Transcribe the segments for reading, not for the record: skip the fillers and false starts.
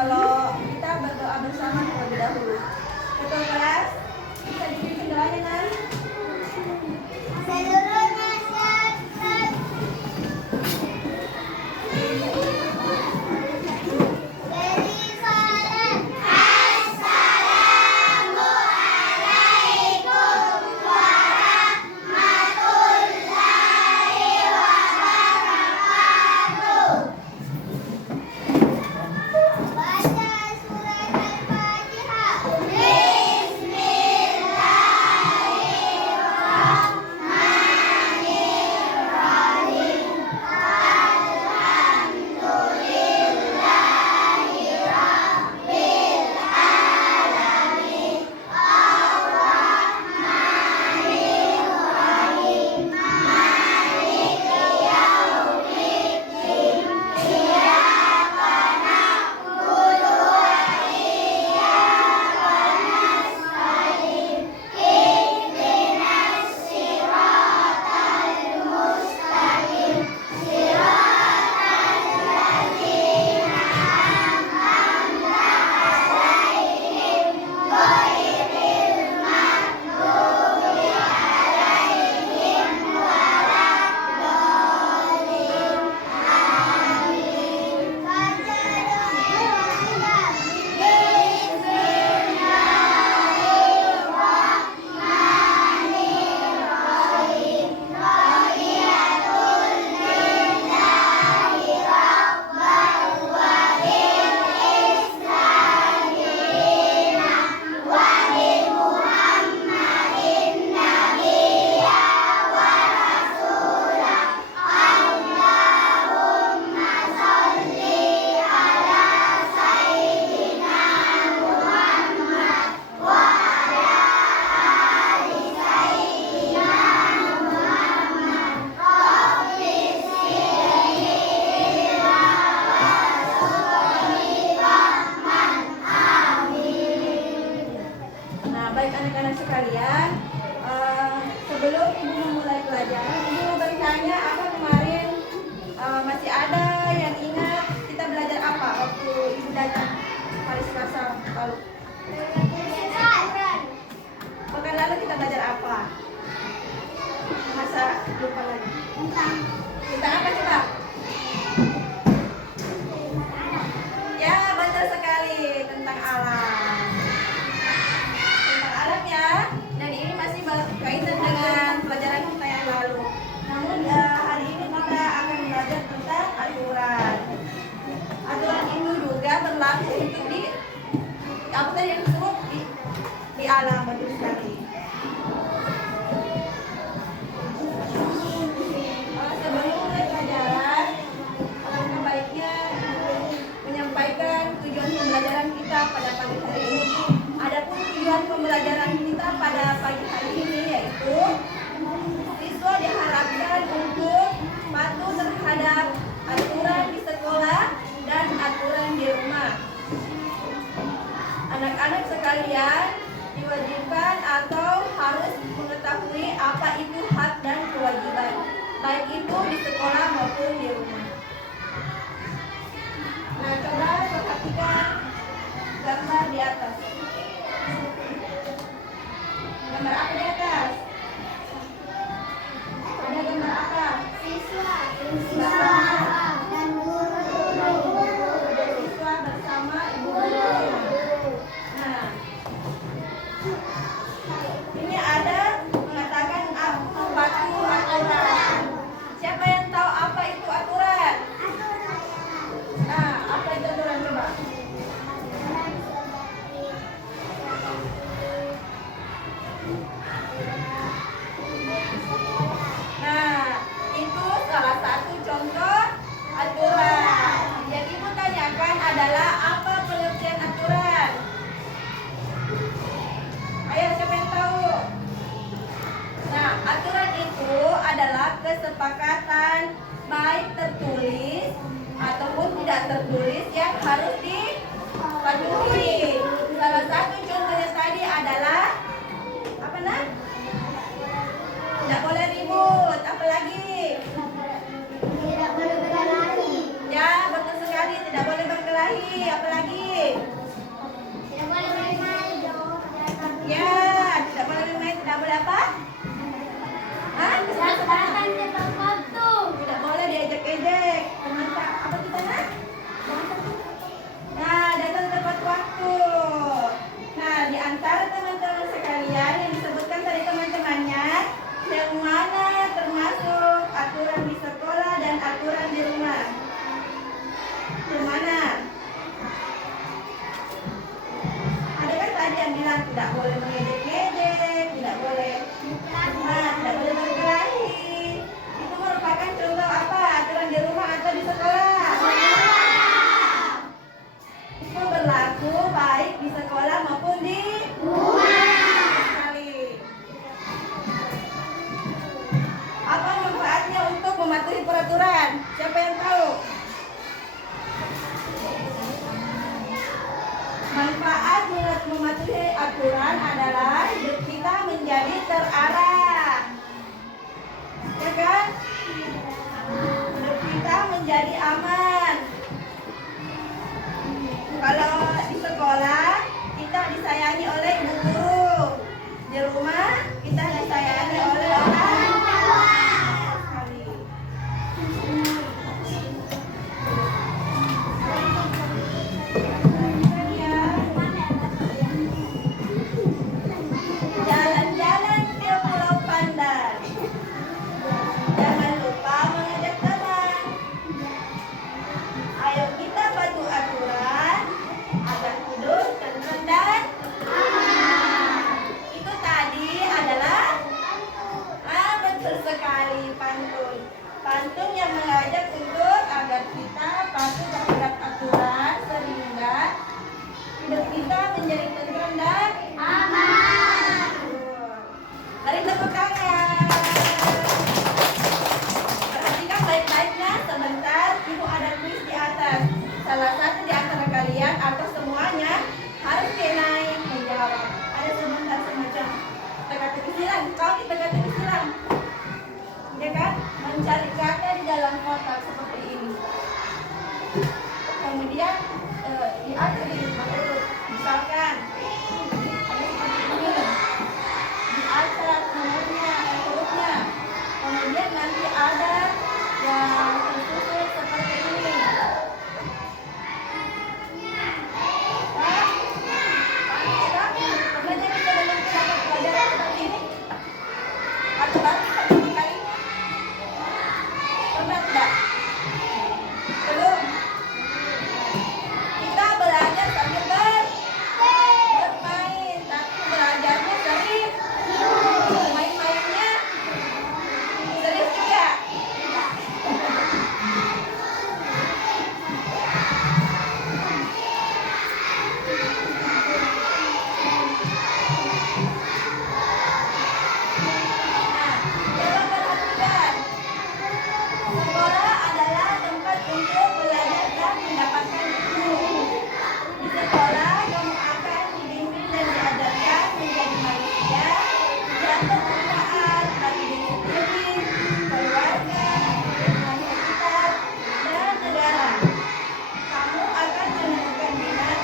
kalau kita berdoa bersama terlebih dahulu. Ketua kelas, bisa dipimpin doanya Nan? Seluruhnya syarat beri salam. Assalamualaikum warahmatullahi wabarakatuh. Baca surat Al-Fatihah. Baik anak-anak sekalian, sebelum ibu memulai pelajaran, ibu mau bertanya apa kemarin masih ada yang ingat kita belajar apa waktu ibu datang hari Selasa lalu? Pekan lalu kita belajar apa? Masa lupa lagi? Tentang apa coba? Ya, betul sekali, tentang alam. Dan ini masih berkaitan dengan pelajaran kita yang lalu. Namun hari ini kita akan belajar tentang aturan. Aturan itu juga berlaku untuk di apa tadi yang disebut di alam, betul sekali. Sebelum mulai pelajaran, alangkah baiknya menyampaikan tujuan pembelajaran kita pada pagi hari ini. Adapun tujuan pembelajaran kita pada pagi hari ini yaitu siswa diharapkan untuk patuh terhadap aturan di sekolah dan aturan di rumah. Anak-anak sekalian diwajibkan atau harus mengetahui apa itu hak dan kewajiban, baik itu di sekolah maupun di rumah. Nah, coba perhatikan gambar di atas. Gambar apa di atas? Ada gambar apa? Siswa dan guru. Siswa bersama ibu guru. Nah, ini ada mengatakan patuh aturan. Siapa yang tahu apa itu aturan? Nah, apa itu aturan coba? Nah, itu salah satu contoh aturan. Yang ibu tanyakan adalah apa pengertian aturan? Ayo, siapa yang tahu? Nah, aturan itu adalah kesepakatan baik tertulis ataupun tidak tertulis yang harus dipatuhi. Salah satu contohnya tadi adalah apa nak? Tidak boleh ribut, apalagi? tidak boleh berkelahi. Ya, betul sekali, tidak boleh berkelahi, apalagi? harus mematuhi aturan adalah hidup kita menjadi terarah. Ya kan? Hidup kita menjadi aman. Kalau di sekolah kita disayangi oleh ibu guru. Di rumah kita disayangi oleh orang tua. Jalan-jalan ke Pulau Pandan. Jangan lupa mengajak teman. Ayo kita patuh aturan agar hidup tenang dan aman. Itu tadi adalah betul sekali pantun. Pantun yang mengajak untuk agar kita patuh terhadap aturan sehingga hidup kita menjadi tenang dan aman. Mari tepuk tangan. Perhatikan baik-baiknya sebentar. Ibu ada kuis di atas. Salah satu di antara kalian atau semuanya harus naik menjawab. Ada sebentar semacam teka-teki silang. Kau di teka-teki silang, ya kan? Mencari kata di dalam kotak seperti ini. Kemudian diatur di urut. Misalkan ada seperti ini. Di atas nomornya, hurufnya. Kemudian nanti ada yang tersusun seperti ini. Pernah jadi sebelum kita dapat pelajaran seperti ini? Atau baru kita pertama kalinya? Pernah tidak? Belum? Kita belajar sambil bermain, tapi belajarnya serius. Main-mainnya serius juga. Nah, coba perhatikan. Sekolah adalah tempat untuk belajar dan mendapatkan ilmu. Di sekolah kamu akan dibimbing dan diajarkan menjadi manusia yang bermanfaat bagi diri sendiri, keluarga, lingkungan sekitar, dan negara. Kamu akan menemukan minat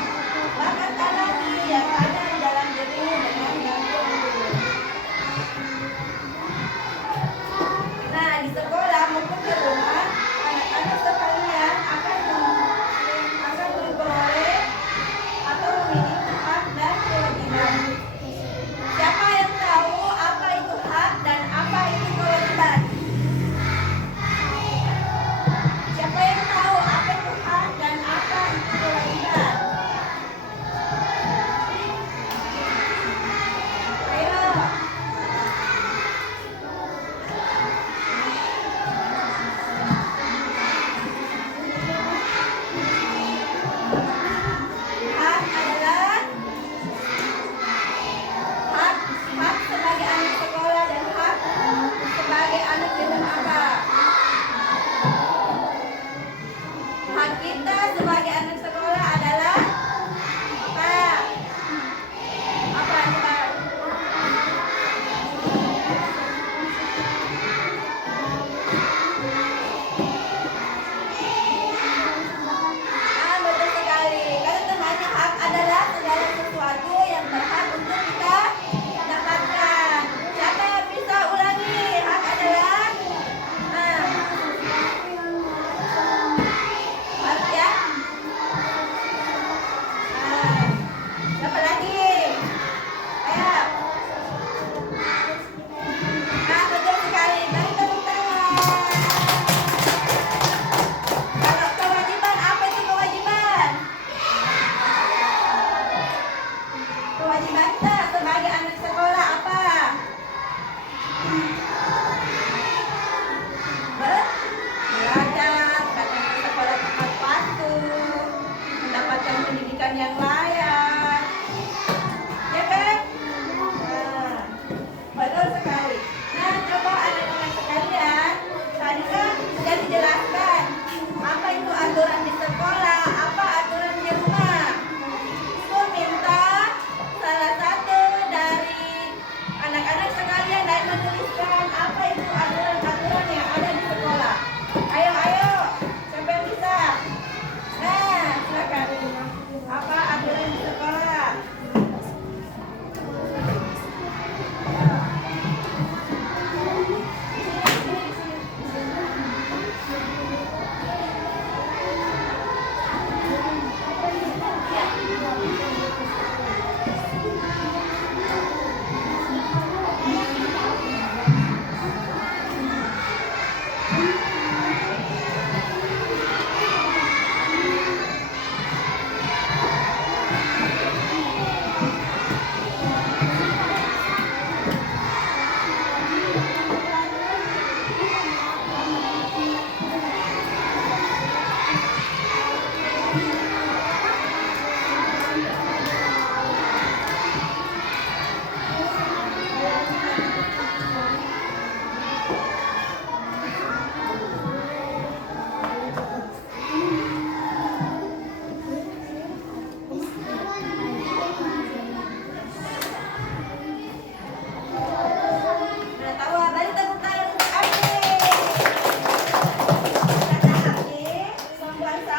bakat alami yang ada di dalam dirimu dengan bantuan. Nah, di sekolah maupun di rumah, anak-anak sekalian akan memperoleh atau memiliki hak dan kewajiban. Siapa yang tahu apa itu hak dan apa itu kewajiban? Siapa yang tahu apa itu hak dan apa itu kewajiban? Ayo. Hak adalah hak sebagai anak sekolah dan hak sebagai anak di rumah apa? Hak kita sebagai anak sekolah adalah apa? Apa coba? Betul sekali. Kalau temannya hak adalah segala sesuatu yang berhak untuk kita dapatkan. Siapa yang bisa ulangi? Hak adalah hak ya.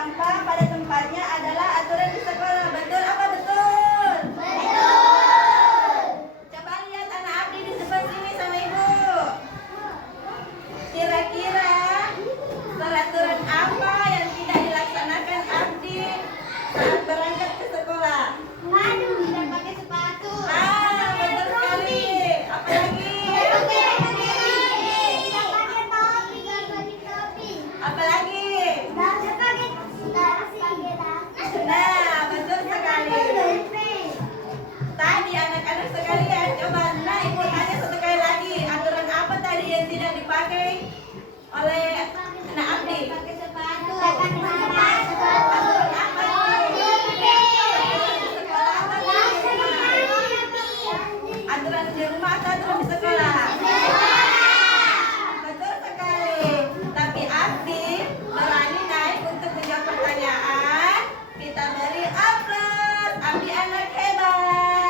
sampah pada tempatnya adalah aturan di sekolah. Betul apa betul? Betul. Coba lihat anak Abdi di sebelah sini sama ibu. Kira-kira peraturan apa yang tidak dilaksanakan Abdi saat berangkat ke sekolah? Aduh, tidak pakai sepatu. Betul sekali. Apa lagi? Tidak pakai topi. Tidak pakai topi. Apa lagi? Tidak pakai dasi. Nah, betul sekali. Tadi anak-anak sekalian, coba nah ibu tanya satu kali lagi. Aturan apa tadi yang tidak dipakai oleh anak Abdi? Pakai sepatu. Pakai sepatu. Aturan apa itu? Aturan di rumah atau aturan di sekolah? Betul sekali. Tapi Abdi berani naik untuk menjawab pertanyaan. Kita beri aplaus. Abdi anak hebat.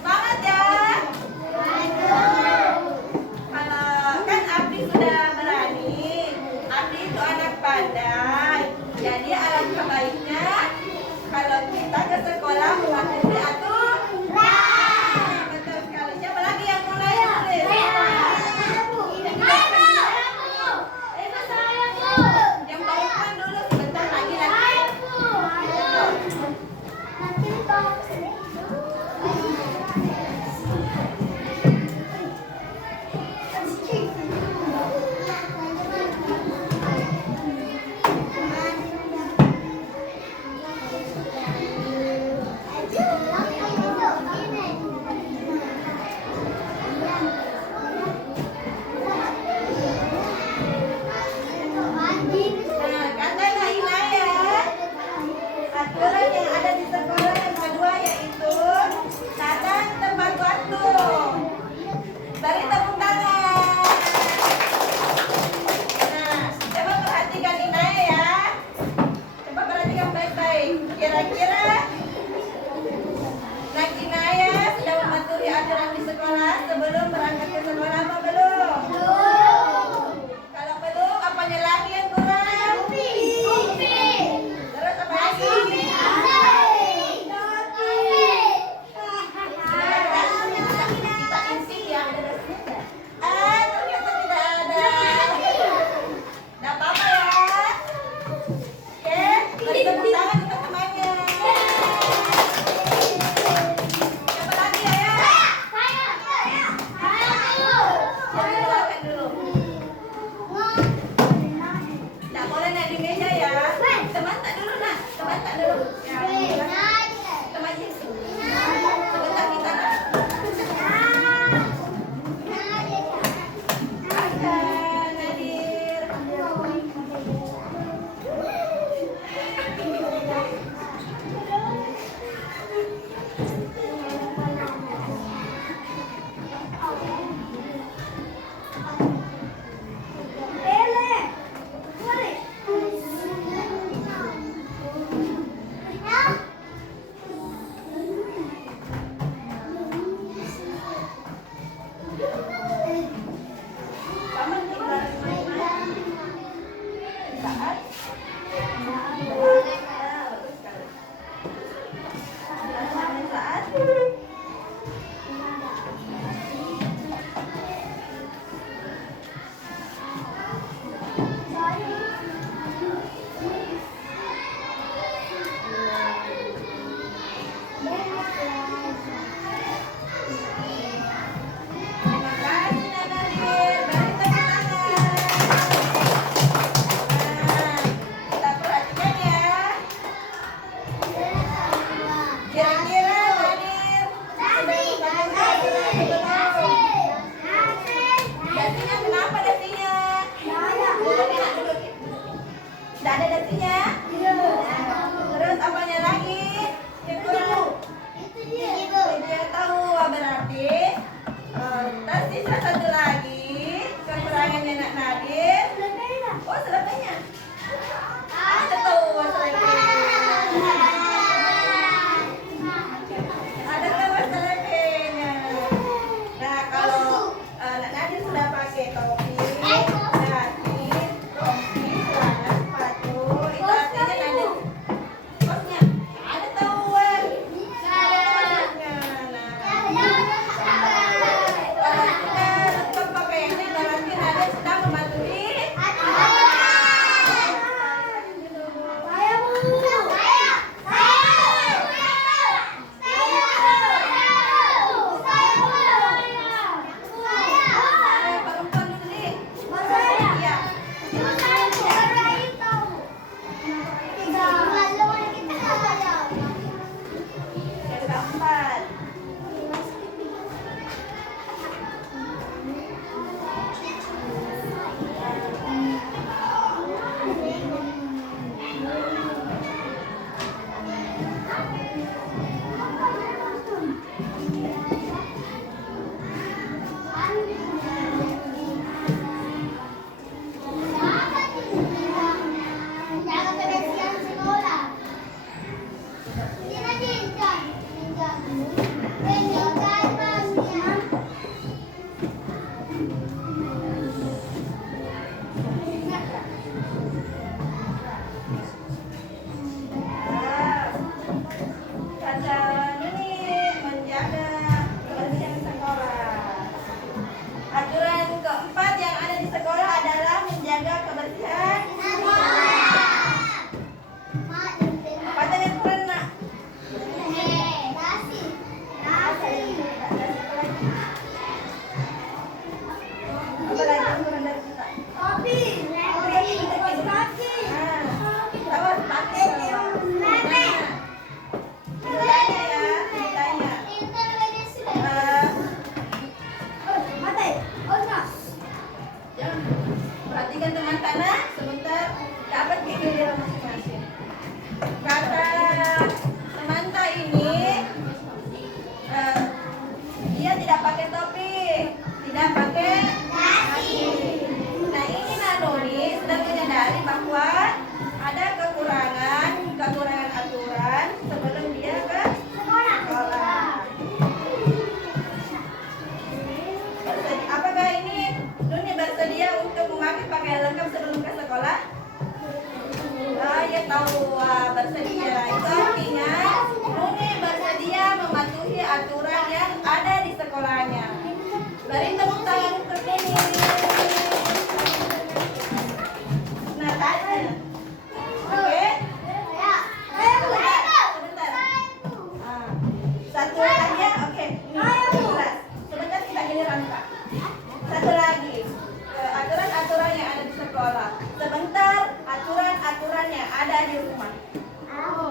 Semangat ya. Kalau kan Abdi sudah berani, Abdi itu anak pandai. Jadi alangkah baiknya kalau kita ke sekolah mematuhi aturan. Betul sekali. Siapa lagi yang mulai tulis? Yang bawahkan dulu sebentar lagi. Nah, katalah Inaya. Aturan yang ada di sekolah yang kedua yaitu tata tempat waktu. Beri tepuk tangan. Nah, coba perhatikan Inaya ya. Coba perhatikan baik-baik. Kira-kira Nak Inaya sudah mematuhi aturan di sekolah sebelum berangkat ke sekolah apa belum? Kalau belum, apanya lagi yang kurang? Terus apa lagi? Kita isi ya, ada dasinya nggak? Ternyata tidak ada. Nggak apa-apa ya. Oke, beri tepuk tangan untuk temannya. Siapa lagi ya? Siapa silakan dulu. Nggak boleh naik di meja ya. Teman tak dulu nak, teman tak dulu. Ya, teman Yesus. Sebentar kita nak. Akan hadir. Paman tinggal main-main. Saat saat terima kasih Nadir. Beri tepuk tangan. Nah, kita perhatikan ya. Kira-kira Nadir sudah memakai aturan atau belum? Dasinya kenapa dasinya? Tidak ada dasinya? Terus apanya lagi? Yang kurang? Dia tahu berarti tersisa satu lagi kekurangannya Nak Nadir. Oh, selebihnya. Ada tahu selebihnya. Ada tahu selebihnya. Nah, kalau Nak Nadir sudah pakai topi. Kata ini menjaga kebersihan sekolah. Aturan keempat yang ada di sekolah adalah menjaga kebersihan apa tadi aturan nak? Apa lagi aturan dari kita? Awas pakai ya. Ditanya ya, ditanya. Perhatikan teman tanah sebentar, dapat giliran masing-masing. Kata Samantha ini dia tidak pakai topi, tidak pakai nasi. Nah ini Nanoni sudah menyadari bahwa ada kekurangan aturan sebelum dia ke sekolah. Apakah ini Nuni bersedia untuk memakai pakaian lengkap sebelum ke sekolah? Ya tahu bersedia. Itu artinya Nuni bersedia mematuhi aturan yang ada di sekolahnya. Beri tepuk tangan untuk Nuni. Nah, tanya. Oke? Sebentar. Satu lagi ya? Oke. Jelas. Sebentar kita giliran Pak. Satu lagi. Aturan-aturan yang ada di sekolah. Sebentar, aturan-aturan yang ada di rumah. Hah?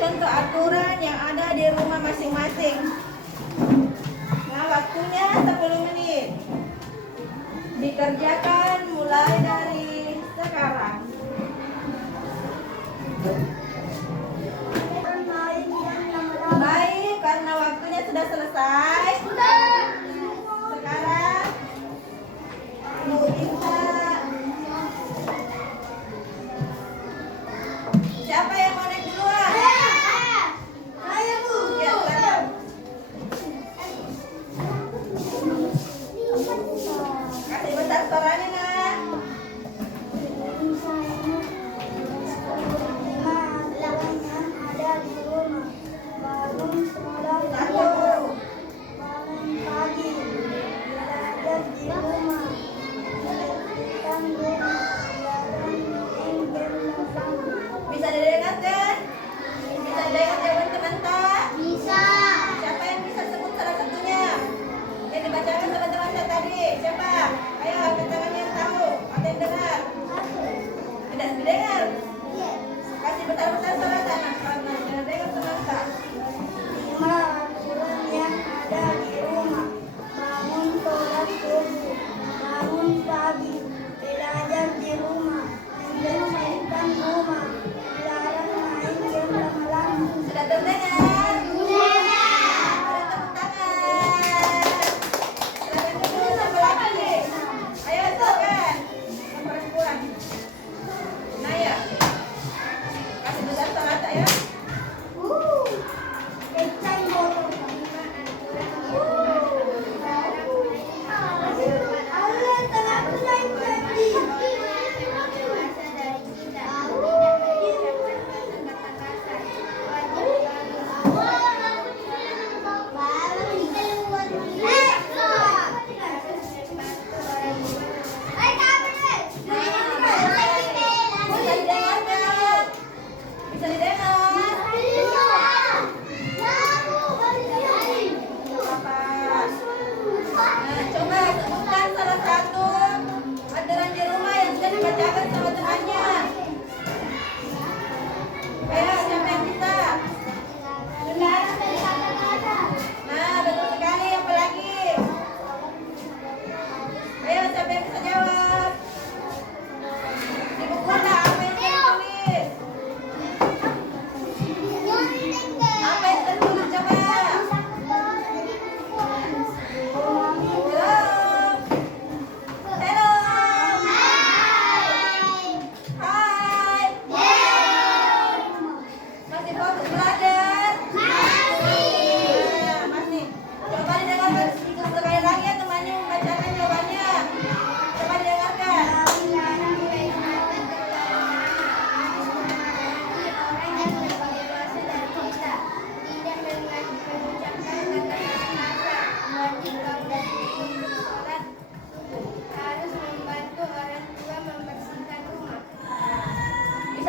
contoh aturan yang ada di rumah masing-masing. Nah, waktunya 10 menit. Dikerjakan mulai dari sekarang. Baik, karena waktunya sudah selesai. Sekarang Bu Inta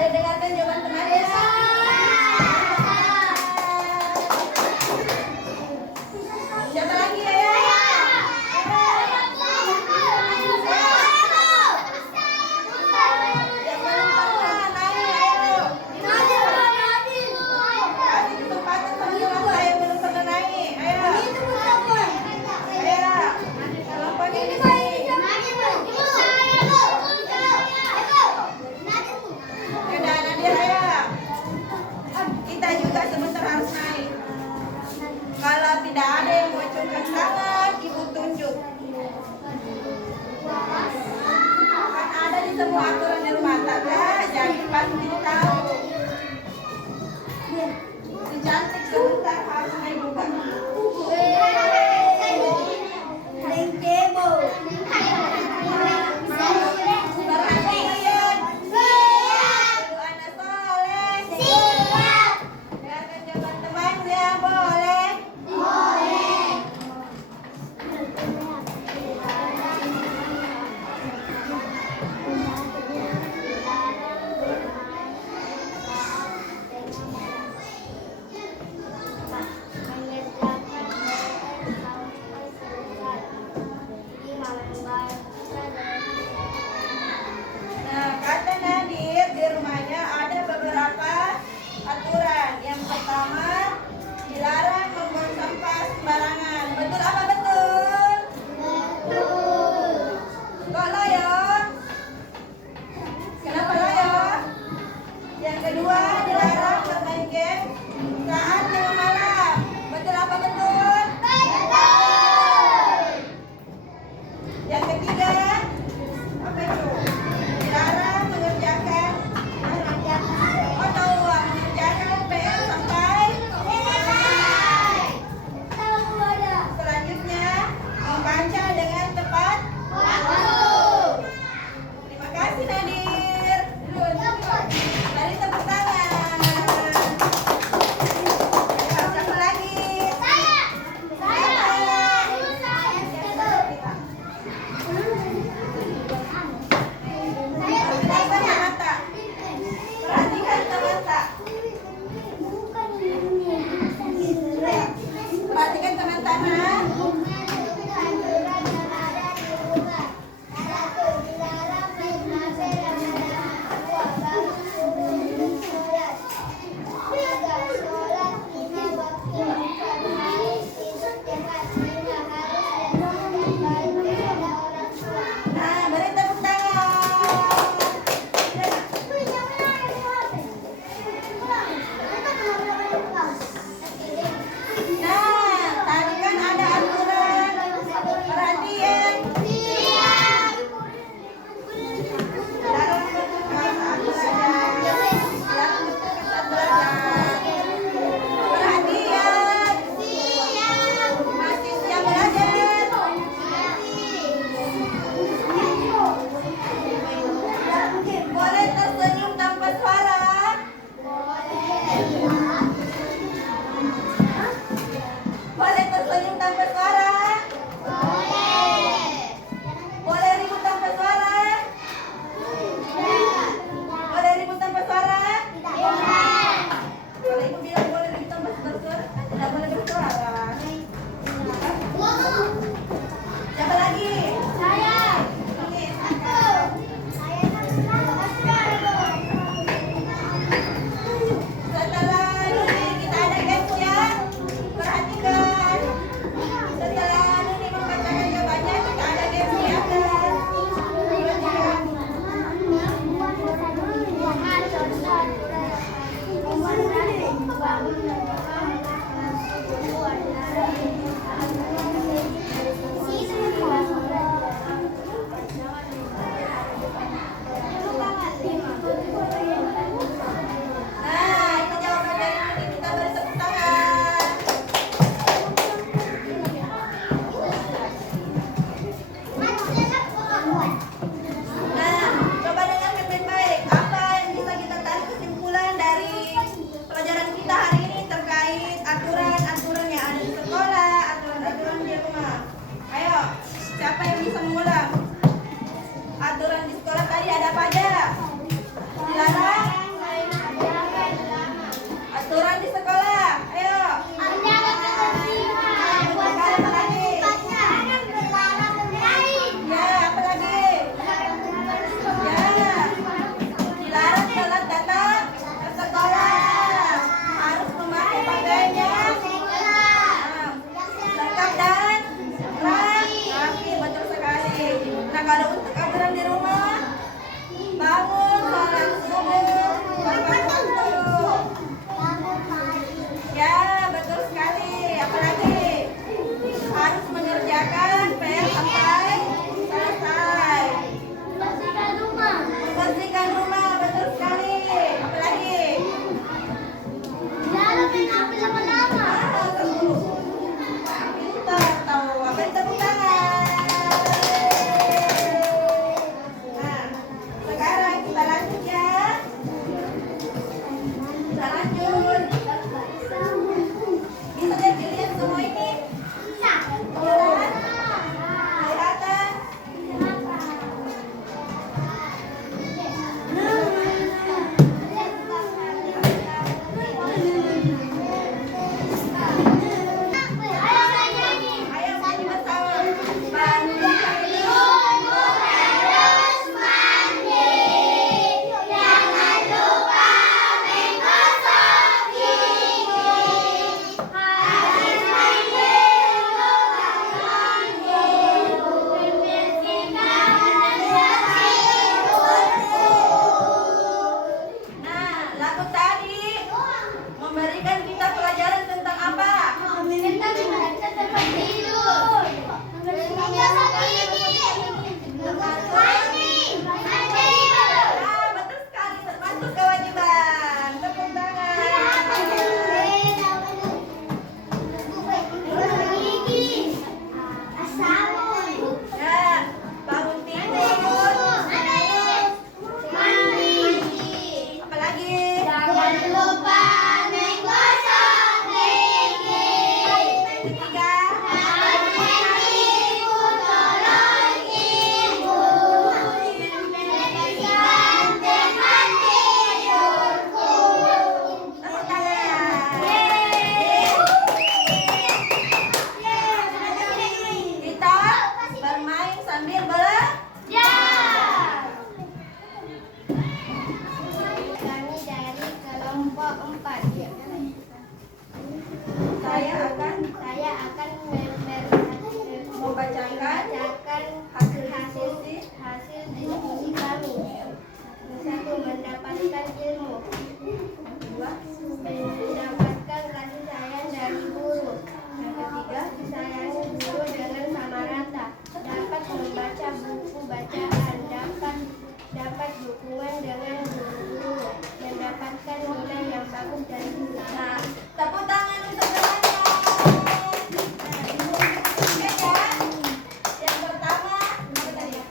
Bisa dengarkan jawaban temannya. Siapa lagi ya? Yang belum pernah naik, ayo. Kasih kesempatan teman-teman saya yang belum pernah naik. Ayo. Ayo. Kelompok ini. Yaudah, Nadia, ayo. Kita juga sebentar harus naik. Kalau tidak ada yang mengacungkan tangan, ibu tunjuk. Kan ada di semua aturan di rumah tangga, jadi pasti tahu. Si cantik sebentar harus naik juga. Perhatian. Ibu anak soleh. Dengarkan jawaban temannya, boleh. Nah, kata Nadir di rumahnya ada beberapa aturan. Yang pertama, dilarang membuang sampah sembarangan. Betul apa betul? Kok loyo? Kenapa loyo? Yang kedua, dilarang bermain game saat tengah malam. Betul apa betul? Yang ketiga, apa itu? Dilarang mengerjakan mengerjakan PR sampai selanjutnya membaca dengan tepat. Terima kasih Nadir. Mari tepuk tangan. Ayo, siapa lagi? Perhatikan mata. Perhatikan mata. Perhatikan teman-teman. Nah, beri tepuk tangan. Nah, tadi kan ada aturan. Perhatian. Larang berbuka saat belajar. Larang berbuka saat belajar. Perhatian. Masih siap belajar. Boleh tersenyum tanpa suara. Boleh tersenyum tanpa suara. Boleh ribut tanpa suara. Boleh ribut tanpa suara. Kalau ibu bilang boleh ribut tanpa suara, tidak boleh bersuara. Siapa lagi? Ini. Setelah ini kita ada games ya. Perhatikan. Setelah ini membacakan jawabannya, kita ada games di atas. Perhatikan. Nah, itu jawaban dari ini. Kita beri tepuk tangan. Nah, coba dengarkan baik-baik. Apa yang bisa kita tarik kesimpulan dari pelajaran kita hari ini terkait untuk kewajiban. Tepuk tangan. Ya, bangun tidur. Apalagi? Jangan lupa menggosok gigi. Ketiga. Tolong ibu. Bersihkan tempat tidurku. Tepuk tangan. Kita bermain sambil belajar. Kami dari kelompok 4. Saya akan membacakan hasil diskusi kami. 1. Mendapatkan ilmu. 2. Mendapatkan kasih sayang dari guru. Yang ketiga, disayangi guru dengan sama rata. Dapat membaca buku bacaan. Dapat dukungan dengan guru-guru. Mendapatkan nilai yang bagus dan juga. Nah, tepuk tangan untuk semuanya. Oke ya. Yang pertama, apa tadi ya?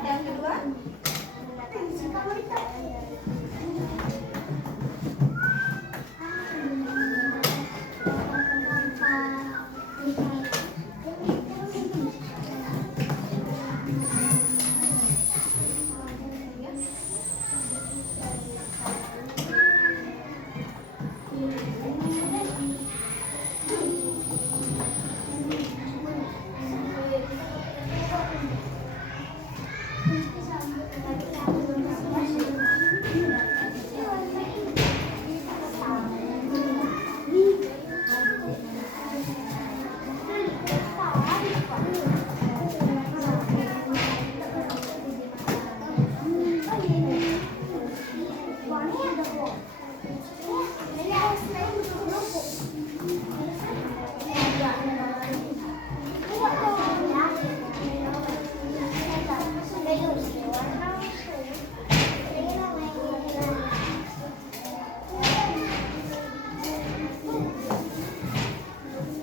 Yang kedua,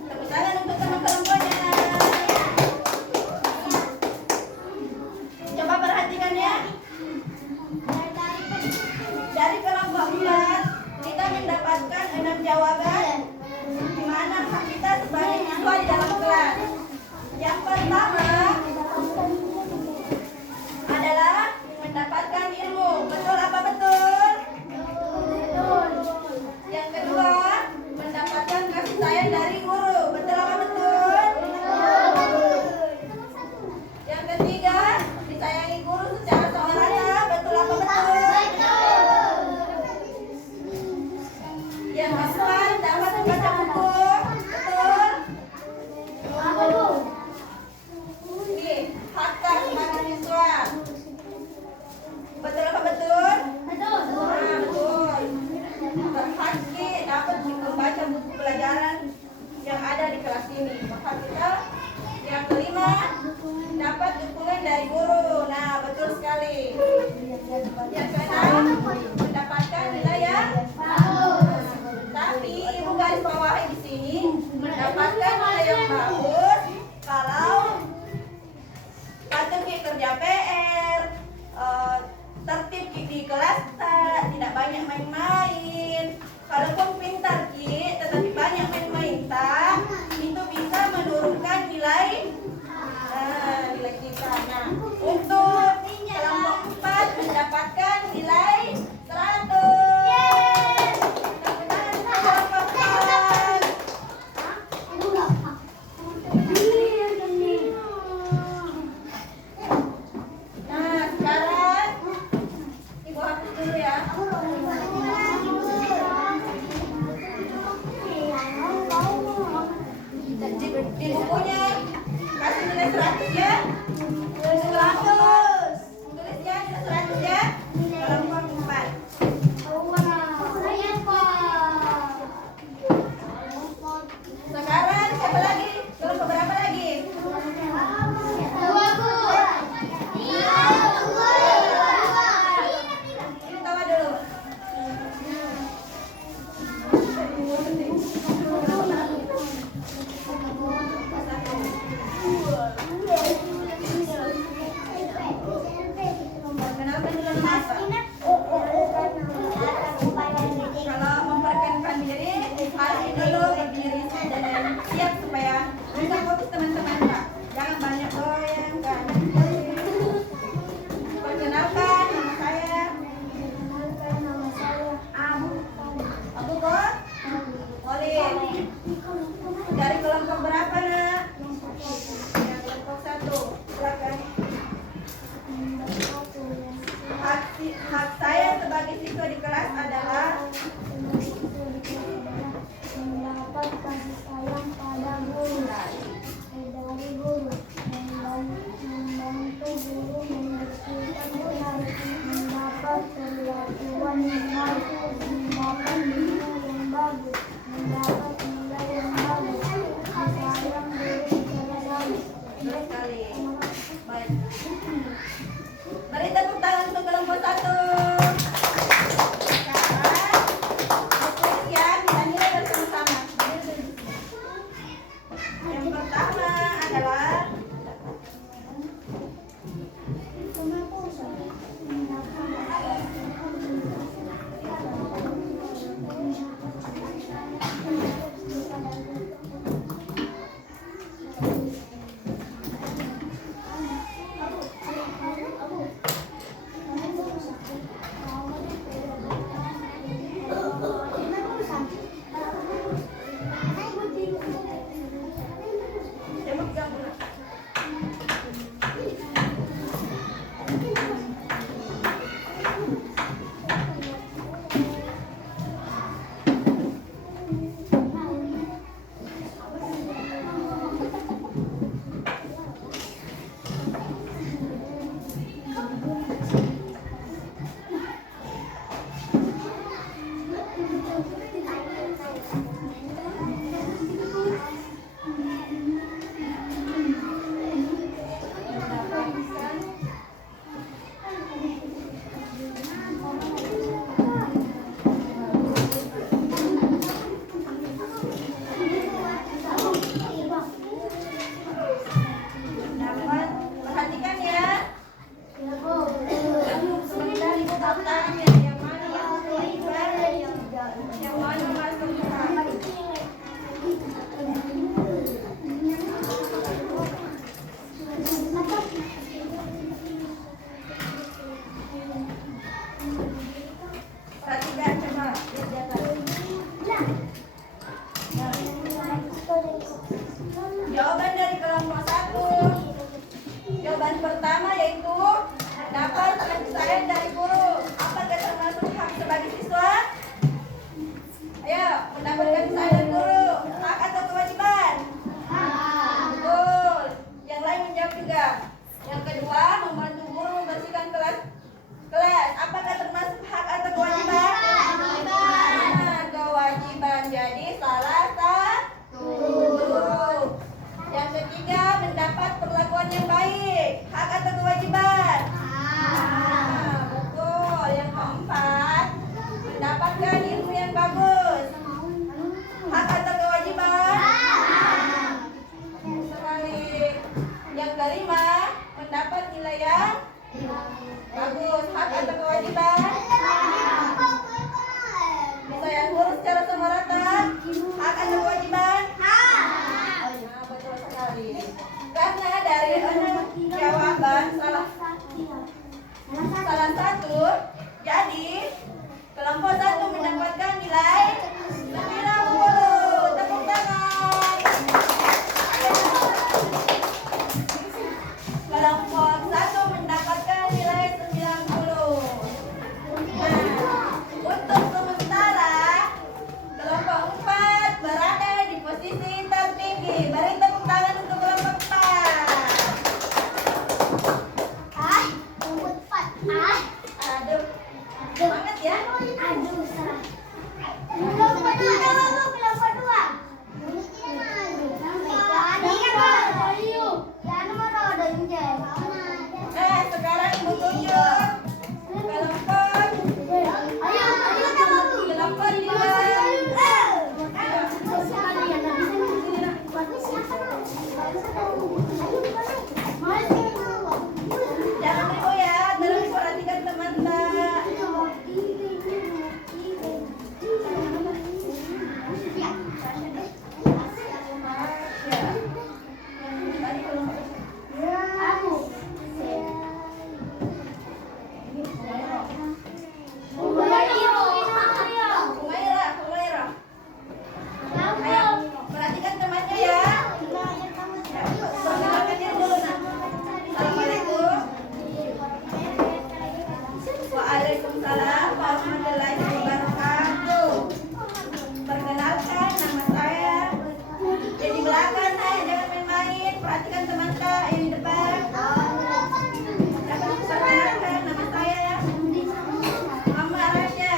tepuk tangan untuk teman-temannya. Coba perhatikan ya. Dari kelompok 4, kita mendapatkan 6 jawaban di mana hak kita sebagai siswa di dalam kelas. Yang pertama adalah mendapatkan ilmu. Betul apa betul? Yang kedua, mendapatkan kasih sayang dari guru. Betul apa betul? Yang ketiga, disayangi guru secara sama rata. Betul apa betul? Yang keempat, dapat membaca buku. Betul? Ini hak sebagai siswa. Betul apa betul? Nah, betul. Berhak dapat membaca buku pelajaran yang ada di kelas ini. Maka kita yang kelima, dapat dukungan dari guru. Nah, betul sekali. Yang keenam, mendapatkan nilai yang bagus. Tapi ibu garis bawahi di sini, mendapatkan nilai yang bagus kalau patuh kerja PR, tertib di kelas, tidak banyak main-main. Kalaupun pintar tetapi banyak main-main, itu bisa menurunkan nilai kita. Nah, untuk kelompok 4 mendapatkan nilai 100. Tepuk tangan untuk kelompok 4. Nah, sekarang ibu hapus dulu ya. Di bukunya kasih nilai 100 ya. 100. Tulisnya nilai 100 ya. Kelompok 4. Sekarang siapa lagi? Kelompok berapa lagi? kelompok 1. Jawaban pertama yaitu dapat kasih sayang dari guru. Apakah termasuk hak sebagai siswa? Ayo, mendapatkan kasih sayang dari guru. Hak atau kewajiban? Betul. Yang lain menjawab juga. Yang kedua, membantu guru membersihkan kelas. Apakah termasuk hak atau kewajiban? Nah, kewajiban. Jadi salah satu. Yang ketiga, mendapat perlakuan yang baik. Hak atau kewajiban? Nah, betul. Yang keempat, mendapatkan ilmu yang bagus. Hak atau kewajiban? Sekali. Yang kelima, mendapat nilai yang bagus. Hak atau kewajiban? Disayang guru secara sama rata. Hak atau kewajiban? Nah, betul sekali. Karena dari 6 jawaban salah satu, jadi kelompok 1 mendapatkan nilai 90. Tepuk tangan. Kelompok 1 mendapatkan nilai 90. Nah, untuk sementara kelompok 4 berada di posisi tertinggi. Beri tepuk tangan untuk kelompok 4. Aduh, semangat ya. Sekarang ibu tunjuk kelompok 2. Jangan ribu ya, terus perhatikan teman-teman. Humaira. Ayo, perhatikan temannya ya. Perkenalkan diri dulu. Assalamualaikum. Waalaikumsalam warahmatullahi wabarakatuh. Perkenalkan, nama saya. Yang di belakang, jangan main-main. Perhatikan teman saya yang di depan. Dapat perkenalkan, nama saya Muhammad Rasya.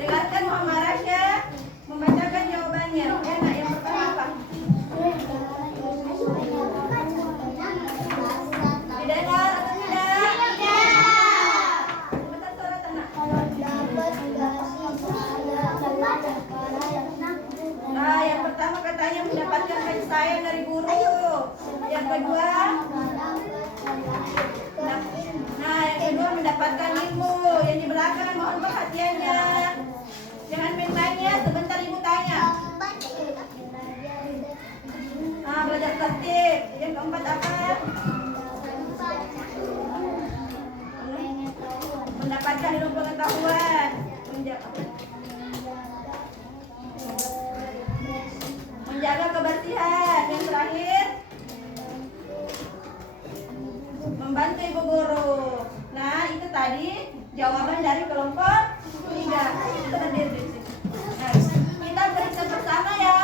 Dengarkan Muhammad Rasya membacakan jawabannya. Enak, yang pertama apa? Didengar atau tidak? Sebentar suara tenang. Nah, yang pertama katanya mendapatkan kasih sayang dari guru. Yang kedua, yang kedua mendapatkan ilmu. Yang di belakang mohon perhatiannya. Jangan main-mainnya, sebentar ibu tanya. Nah, belajar tertib. Yang keempat apa? Mendapatkan ilmu pengetahuan. Menjaga kebersihan. Yang terakhir, membantu ibu guru. Nah, itu tadi jawaban dari kelompok 3. Kita berdiri di sini. Nah, kita periksa bersama ya.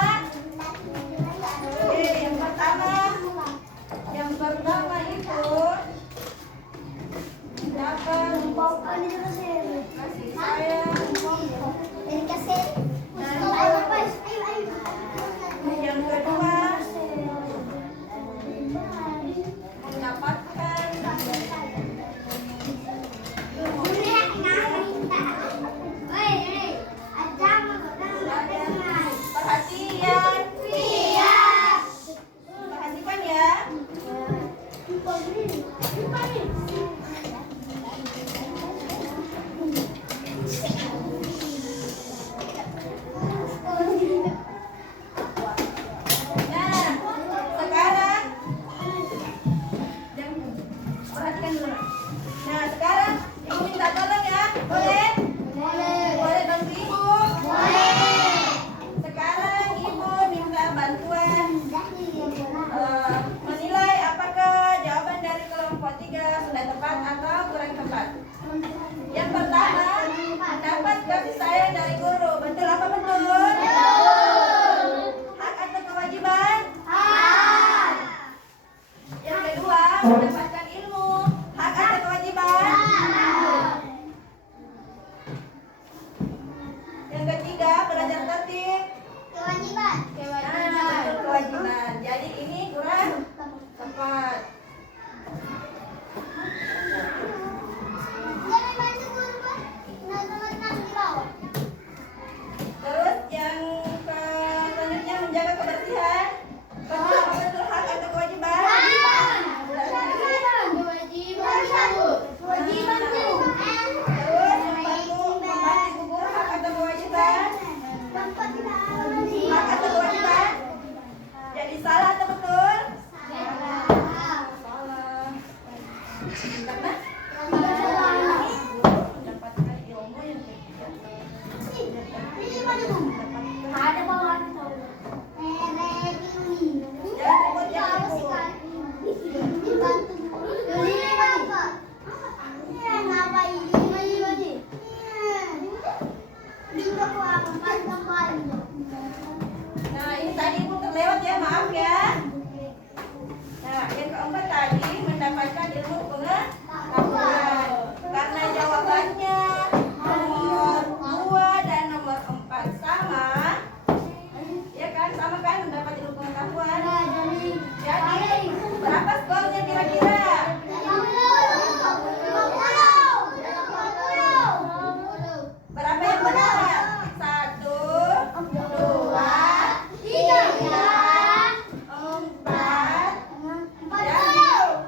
Oke, yang pertama itu dapat kasih sayang. Yang kedua mendapatkan ilmu. kasih sayang dari guru. Betul apa betul? Betul. Hak atau kewajiban? Hak. Yang kedua, mendapatkan ilmu. Hak atau kewajiban? Hak. Yang ketiga, belajar tertib. Kewajiban. Nah, betul, kewajiban. Jadi ini kurang tepat. Jangan bantu guru, Pak. Tenang di bawah. Terus yang selanjutnya menjaga kebersihan. Betul apa betul hak atau kewajiban? Kewajiban. Kewajiban tuh. Terus membantu guru hak atau kewajiban? Hak atau kewajiban? Jadi salah atau betul? Salah. Karena mendapatkan ilmu yang ketiga. Ada bawaan tuh. Jangan ribut ya ibu. Dibantu guru. Ini apa? Kenapa ini? Juga kemarin. Nah ini tadi ibu terlewat ya, maaf ya. Nah yang keempat tadi mendapatkan ilmu pengetahuan. Karena jawabannya nomor 2 dan nomor 4 sama, ya kan, sama kan, mendapat ilmu pengetahuan. Jadi berapa skornya kira-kira? Berapa yang benar? 1, 2, 3, 4,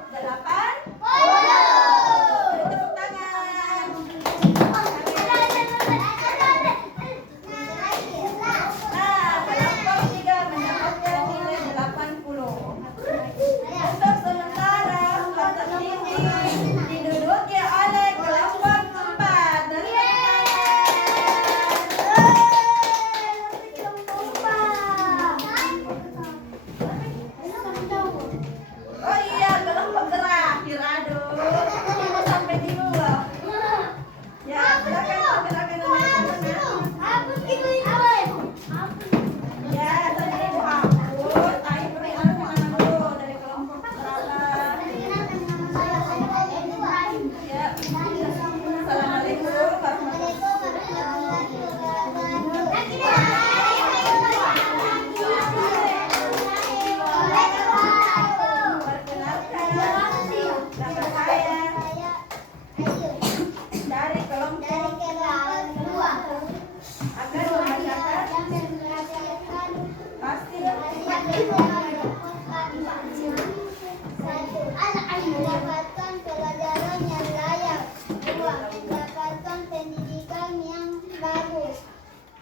dan 8. Tepuk tangan. Nah, kelompok 3 mendapatkan nilai 80. Untuk sementara skor tertinggi diduduki oleh kelompok 4. Dari oh iya, kelompok terakhir. Aduh, ibu sampai bingung loh. Ya, silakan perkenalkan namanya teman-teman. Ya, tadi ibu hapus. Ayo perkenalkan nama dulu dari kelompok berapa? Ya, assalamualaikum warahmatullahi Perkenalkan, nama saya dari kelompok akan membacakan hasil. Mendapatkan pelajaran yang layak. 2. Mendapatkan pendidikan yang bagus.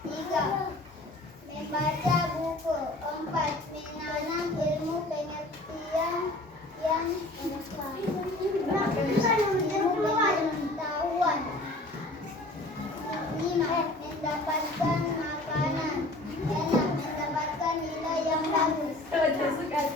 3. Membaca buku. 4. Menanam ilmu pengertian yang pengetahuan. 5. Mendapatkan makanan. 6. Mendapatkan nilai yang bagus. Betul sekali.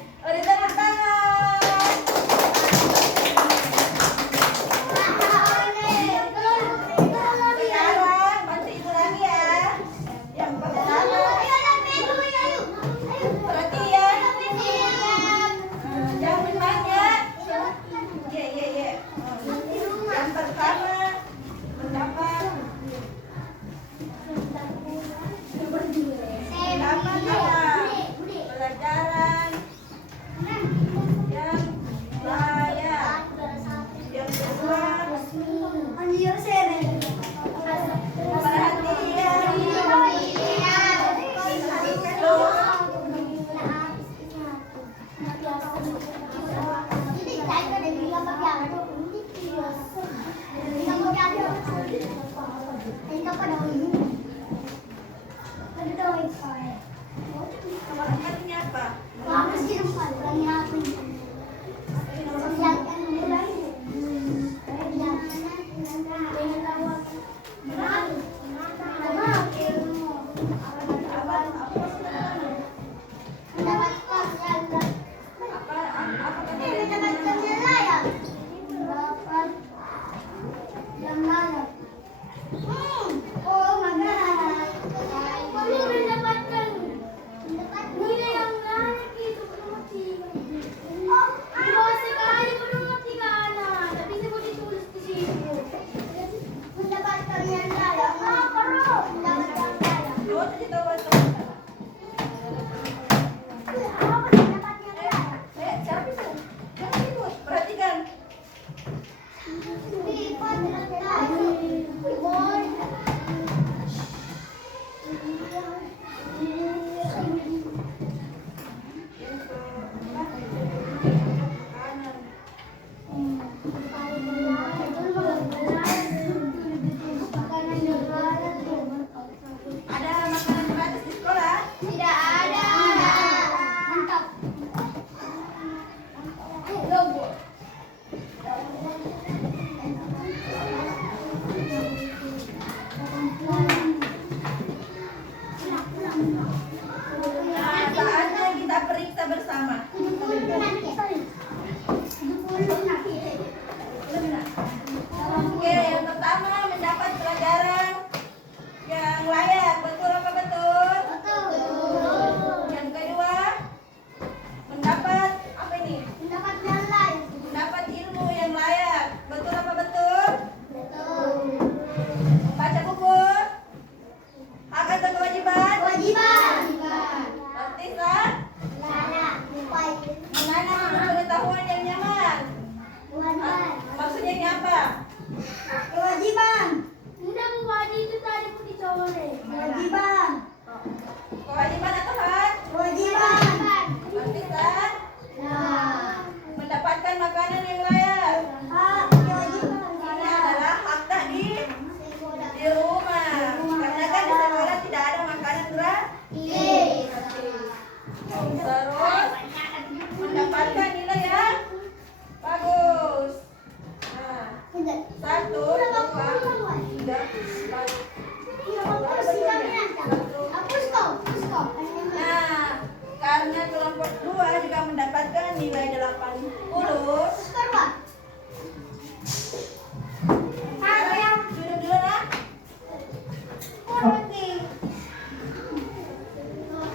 nilai 80. Sekarang duduk dulu nak.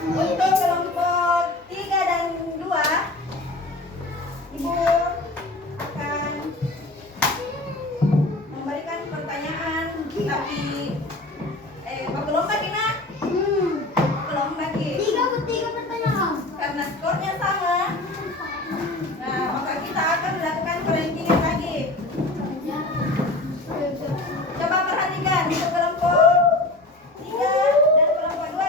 Untuk kelompok 3 dan 2, Ibu akan memberikan pertanyaan, tapi belum bagi nak, belum bagi. Tiga pertanyaan. Karena skornya sama, nah maka kita akan melakukan perankingan lagi. Coba perhatikan untuk kelompok 3 dan kelompok 2.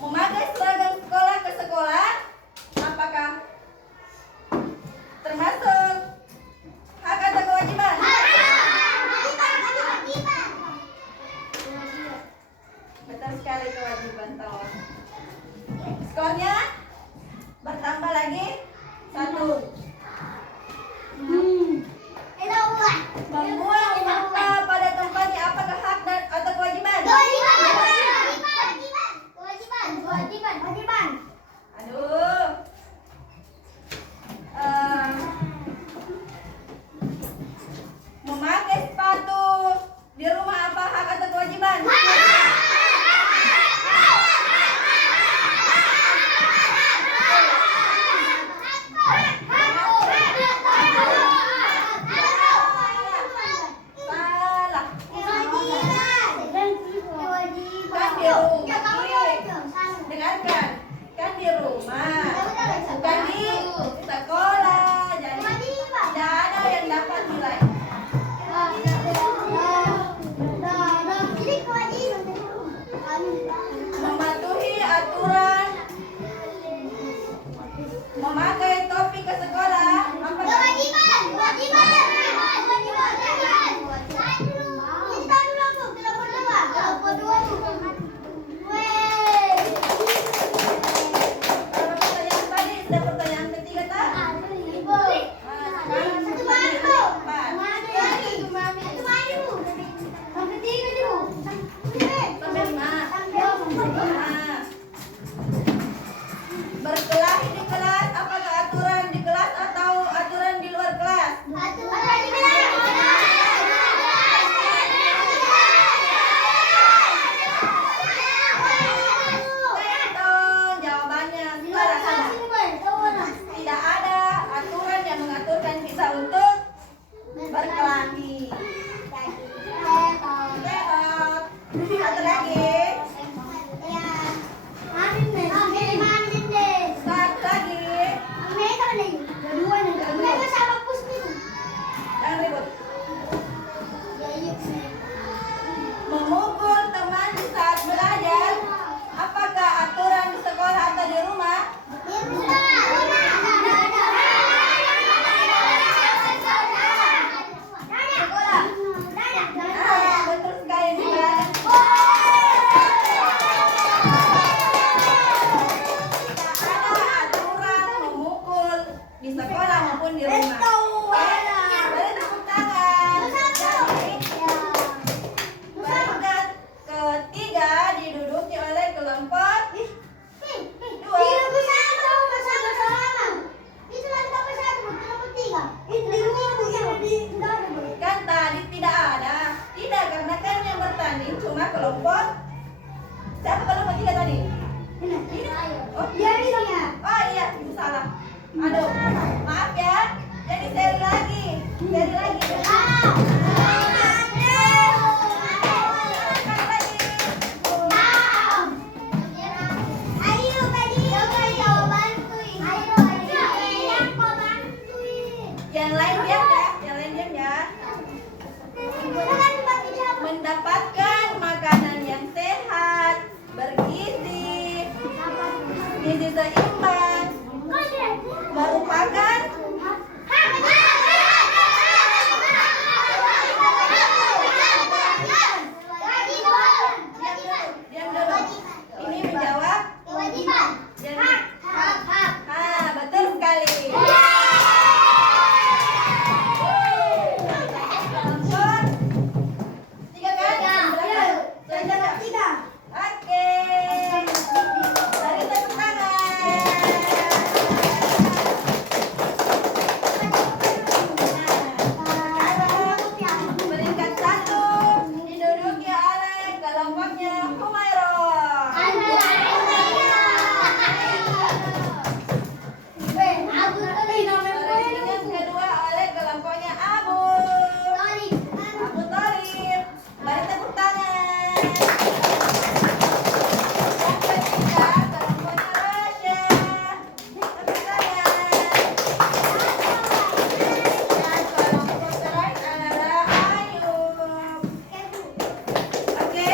Memakai seragam sekolah ke sekolah, apakah termasuk hak atau kewajiban? Betul sekali, kewajiban tahun. Skornya bertambah lagi 1. Membuang sampah pada tempatnya, apakah hak dan atau kewajiban? Aduh. Memakai sepatu di rumah, apa hak atau kewajiban? Salah. Dengarkan, kan di rumah, bukan di sekolah, jadi tidak ada yang dapat nilai. Mematuhi aturan memakai topi ke sekolah, apa? Kalau pertanyaan tadi sudah pertanyaan ketiga tak? Sekarang pertanyaan keempat. Sampai 5. Nah, berkelahi di kelas, apakah aturan di kelas atau aturan di luar kelas? Tentu jawabannya sekarang tidak ada aturan yang mengaturkan kita untuk berkelahi. Sehat. Satu lagi. Satu lagi. Jangan ribut. Memukul teman di saat belajar, apakah aturan di sekolah atau di rumah? Betul sekali, Dimas. Tidak ada aturan memukul di sekolah maupun di rumah. Boleh tepuk tangan. Jadi, peringkat ketiga diduduki oleh kelompok 2. Kan tadi tidak ada. Tidak, karena kan yang bertanding cuma kelompok. Siapa kelompok 3 tadi? Oh iya, itu salah. Aduh, maaf ya. Jadi seri lagi. Yang lain diam ya. Mendapatkan makanan yang sehat, bergizi, gizi seimbang, merupakan diam dulu. Ini menjawab betul sekali. Nomor 3 kan? Oke. Humairah. Yang kedua oleh kelompoknya Abu Thalib. Beri tepuk tangan. Yang ketiga kelompoknya Rasya. Tepuk tangan. Dan kelompok terakhir adalah Ayub. Oke,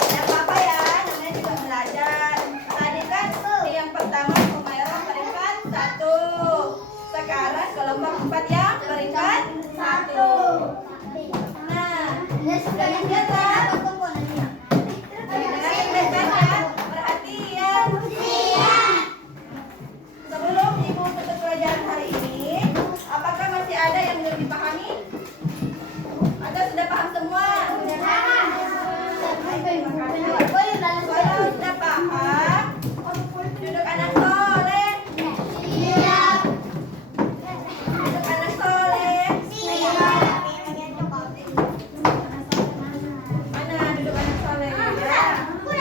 tidak apa-apa ya, namanya juga belajar. Tadi kan yang pertama Humairah peringkat 1. Sekarang kelompok 4 yang peringkat 1. Nah, dengan kita perhatian. Sebelum Ibu tutup pelajaran hari ini, apakah masih ada yang belum dipahami? Atau sudah paham semua? Kalau sudah paham, duduk anak soleh. Duduk anak soleh. Mana duduk anak soleh? Ya. Duduk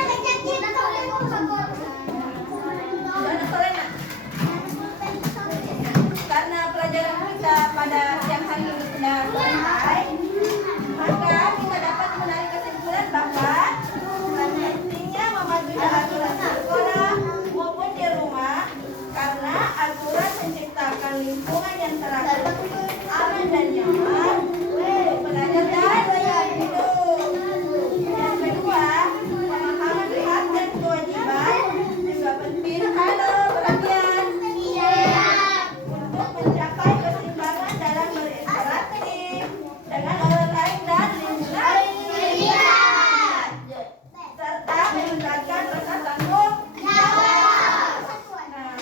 anak soleh nak. Karena pelajaran kita pada siang hari ini sudah selesai, maka kita dapat menarik kesimpulan bahwa pentingnya mematuhi aturan di sekolah maupun di rumah, karena aturan menciptakan lingkungan yang teratur, aman dan nyaman untuk belajar dan hidup. Yang kedua, pemahaman hak dan kewajiban juga penting. Halo, perhatian. Untuk mencapai keseimbangan dalam berinteraksi dengan orang lain dan lingkungan, serta meningkatkan rasa tanggung jawab. Nah,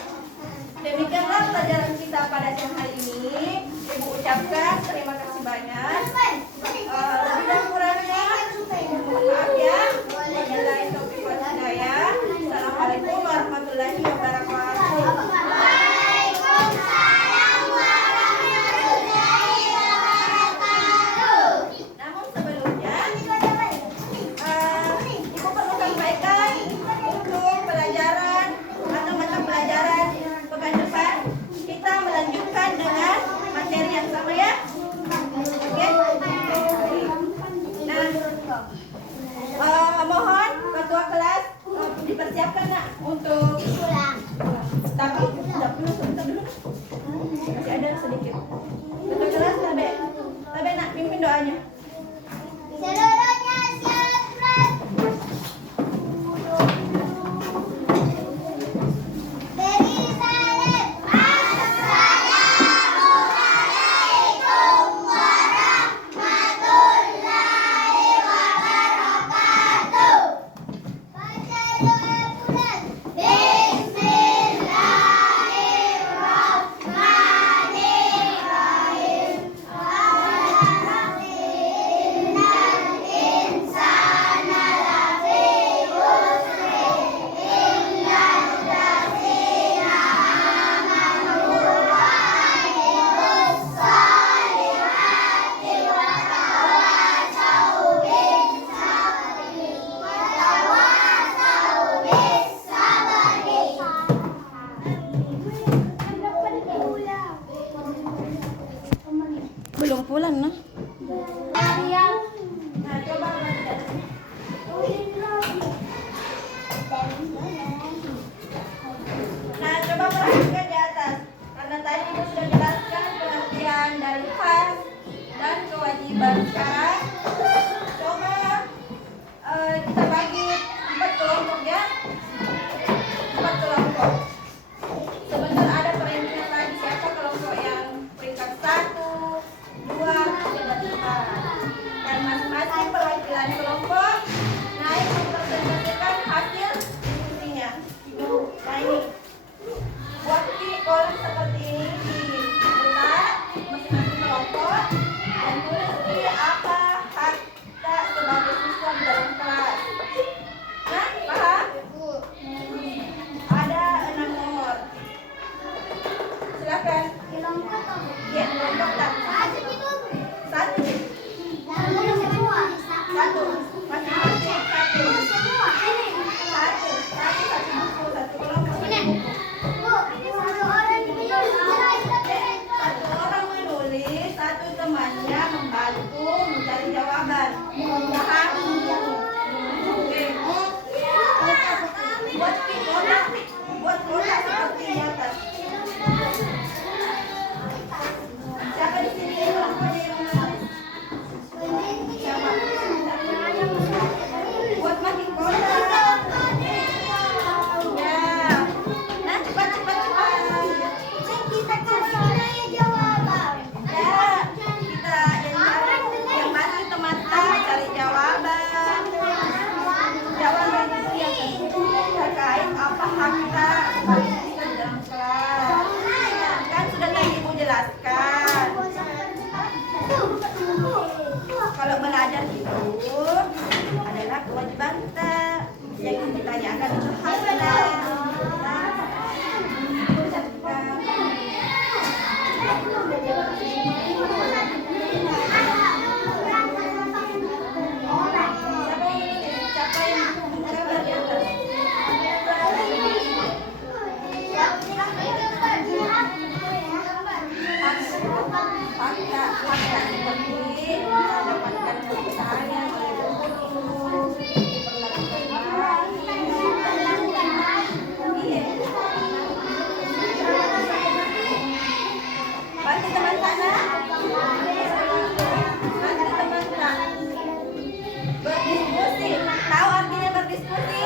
demikianlah pelajaran kita pada siang hari ini. Ibu ucapkan terima kasih banyak. Lebih dan kurangnya mohon maaf ya. Wabillahi taufiq wal hidayah. Assalamualaikum warahmatullahi wabarakatuh. Namun sebelumnya, Ibu perlu sampaikan untuk pelajaran atau mata pelajaran pekan depan kita melanjutkan dengan materi yang sama ya. Oke? Nah, mohon ketua kelas dipersiapkan nak untuk tapi tidak perlu sebentar dulu. Masih ada sedikit. Ketua kelas tabe nak pimpin doanya. Seluruhnya siap. Beri salam. Assalamualaikum warahmatullahi wabarakatuh. Baca doa bulan. Bismillah. yang ditanyakan itu hak kita. Fakta seperti mendapatkan kepercayaan oleh guru, diperlakukan baik. Iya. Bantu teman sana. Bantu teman sana. Berdiskusi. Tahu artinya berdiskusi?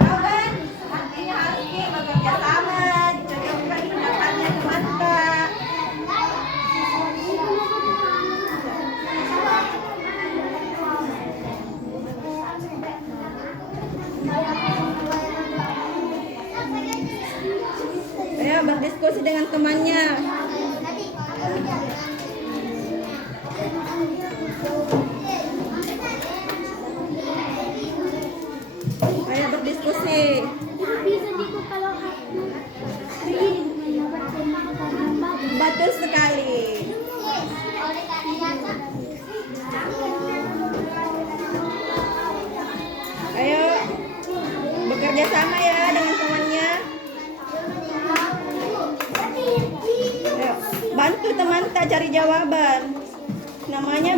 Tahu kan? Artinya harusnya bekerja sama, dicocokkan pendapatnya ke mata. Ayo berdiskusi dengan temannya. Ayo berdiskusi. Betul sekali. Ayo bekerja sama ya dengan temannya. Ayo, bantu teman tak cari jawaban. Namanya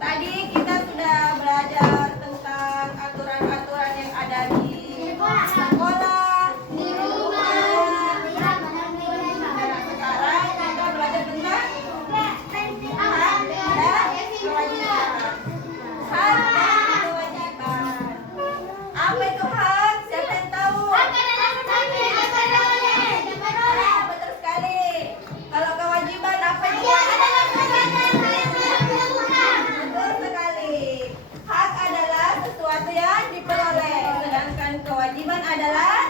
tadi kita sudah belajar tentang aturan-aturan yang ada di sekolah, di rumah. Nah, sekarang kita belajar tentang hak dan kewajiban. Hak dan kewajiban. Apa itu hak? Siapa yang tahu? Betul sekali. Kalau kewajiban apa itu? Betul sekali. Hak adalah sesuatu yang diperoleh, sedangkan kewajiban adalah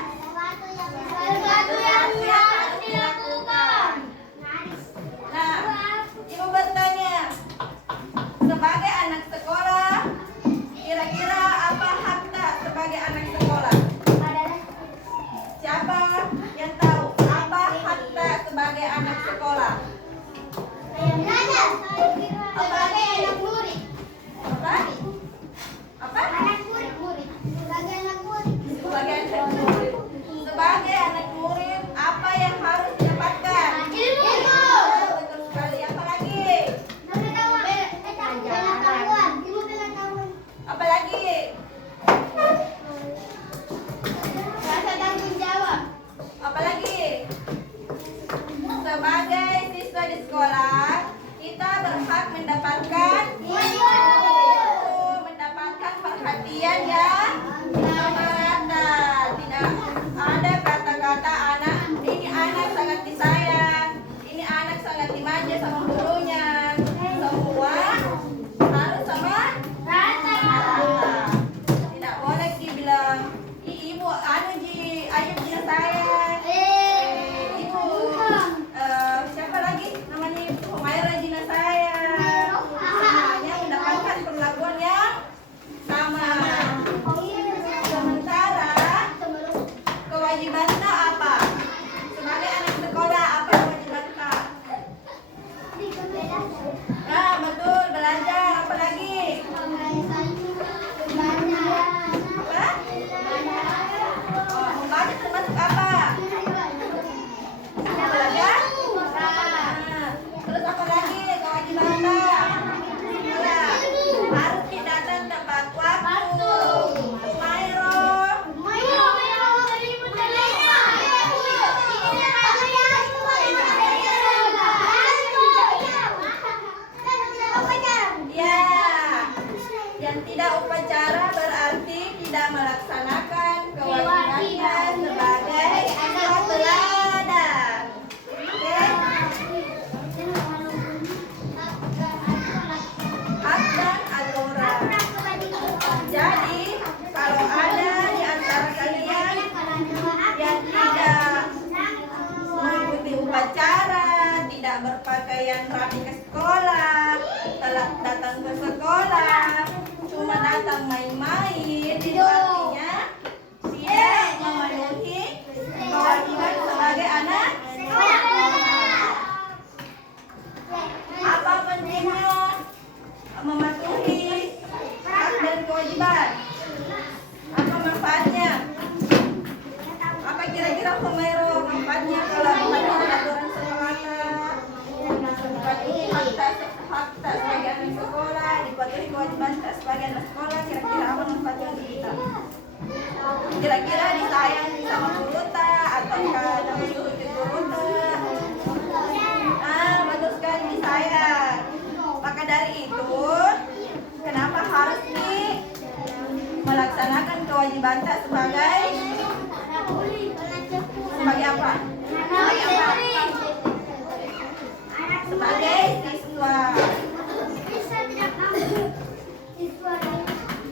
sesuatu yang harus dilakukan. Nah, Ibu bertanya, sebagai anak sekolah, kira-kira apa hak tak sebagai anak sekolah? Siapa yang tahu apa hak tak sebagai anak sekolah? Apa? Apa? Apa? Sebagai anak murid. Sebagai anak murid, apa yang harus didapatkan? Betul sekali. Apa lagi? Apa lagi? Apa lagi? Sebagai siswa di sekolah, kita berhak mendapatkan perhatian yang sama rata. Tidak ada kata-kata anak ini anak sangat disayang, ini anak sangat dimanja sama gurunya. Semua harus sama rata. Tidak boleh dibilang ibu anu ji ayub ji sayang. Ibu siapa lagi namanya ibu Humaira Jina sayang. Semuanya mendapatkan perlakuan yang sama. Sementara kewajiban kita apa? Sebagai anak sekolah apa kewajiban kita? Nah, betul, belajar. Apa lagi? Apa? Oh, membaca termasuk apa? Belajar? Nah, terus apa lagi kewajiban kita? Harus datang tepat waktu. Ya, yang tidak upacara berarti tidak melaksanakan kewajibannya sebagai anak teladan. Oke? Hak dan aturan. Jadi, kalau ada di antara kalian yang tidak mengikuti upacara, tidak berpakaian rapi ke sekolah, telat datang ke sekolah, cuma datang main-main, itu kewajiban kita sebagai anak sekolah, kira-kira apa manfaatnya untuk kita? Kira-kira disayang sama guru tak? Ataukah nama suruh ke guru tak? Betul sekali, disayang. Maka dari itu, kenapa harus melaksanakan kewajiban tak sebagai apa? Sebagai siswa.